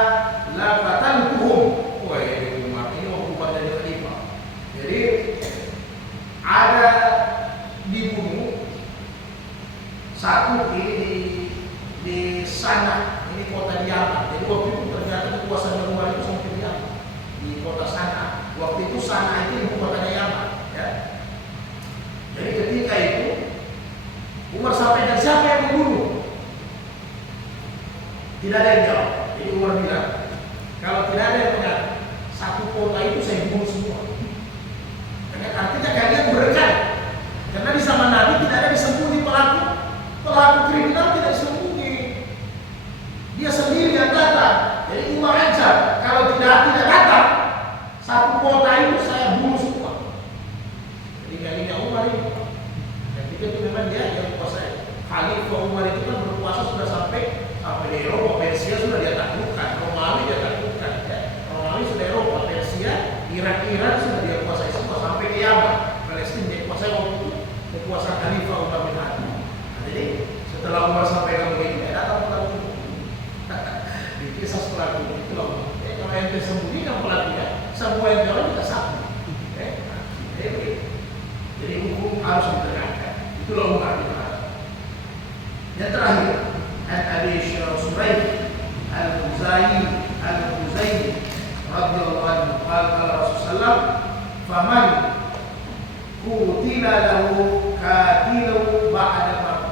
la qataltuhum. Wah, ini Umar ini hukuman dari khalifah. Jadi ada dibunuh satu di San'a, ini kota di Yaman. Jadi waktu itu ternyata kekuasaan Umar itu sampai di Yaman, di kota San'a. Waktu itu San'a itu ibu kotanya Yaman, ya. Jadi ketika itu Umar sampaikan siapa yang membunuh? Tidak ada yang jawab. Jadi Umar bilang, kalau tidak ada yang mengaku, satu kota itu saya bunuh semua. Artinya kalian berekan. Karena di zaman Nabi tidak ada disembunyi pelaku. Pelaku kriminal tidak disembunyi. Dia sendiri yang datang. Jadi Umar ajar, kalau tidak datang, satu kota itu saya bunuh semua. Jadi kalinya Umar ini. Dan itu memang dia yang kuasa. Khalifah Umar itu kan berkuasa sudah sampai di Eropa, Persia sudah dia taklukkan, Romawi dia taklukkan, ya. Romawi sudah Eropa, Persia, Iran sudah dia kuasai semua sampai ke Yaman, Palestina dia kuasai waktu itu kekuasaan Khalifah Umar bin Khattab. Nah, jadi setelah Umar sampaikan begini, datang pelaku. Di kisah pelaku itu loh. Kalau yang tersembunyikan pelakunya, semua yang jalan kita sapu. Jadi hukum harus ditegakkan. Itulah Umar bin Khattab. Yang terakhir, Abi Shuraih Al-Khuzai radhiyallahu anhu qala Rasulullah faman qutila lahu qatilu ba'da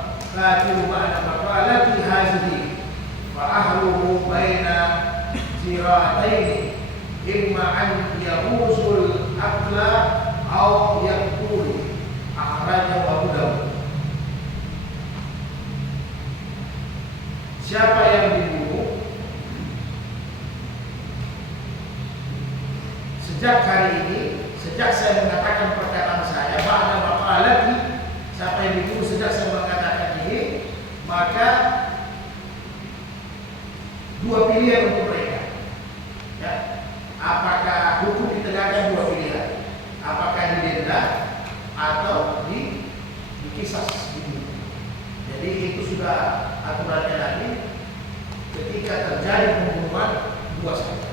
maqalati hadhihi fa ahluhu baina ziratayn imma an yahuzul aqla aw yaqtul akhrajahu Abu Dawud. Siapa yang dibunuh sejak hari ini, sejak saya mengatakan perkataan saya, ba'da maqalati, siapa yang dibunuh sejak saya mengatakan ini, maka dua pilihan untuk mereka. Ya. Apakah hukum ditegakkan? Dua pilihan. Apakah didenda atau dikisas, dibunuh. Jadi itu sudah aturannya lagi. Ketika terjadi pembunuhan, dua saja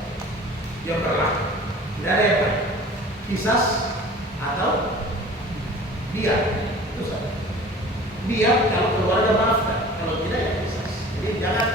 yang berlaku. Tidak ada yang lain. Kisas atau diat, itu saja. Diat kalau keluarga maafkan, kalau tidak ya kisas. Jadi jangan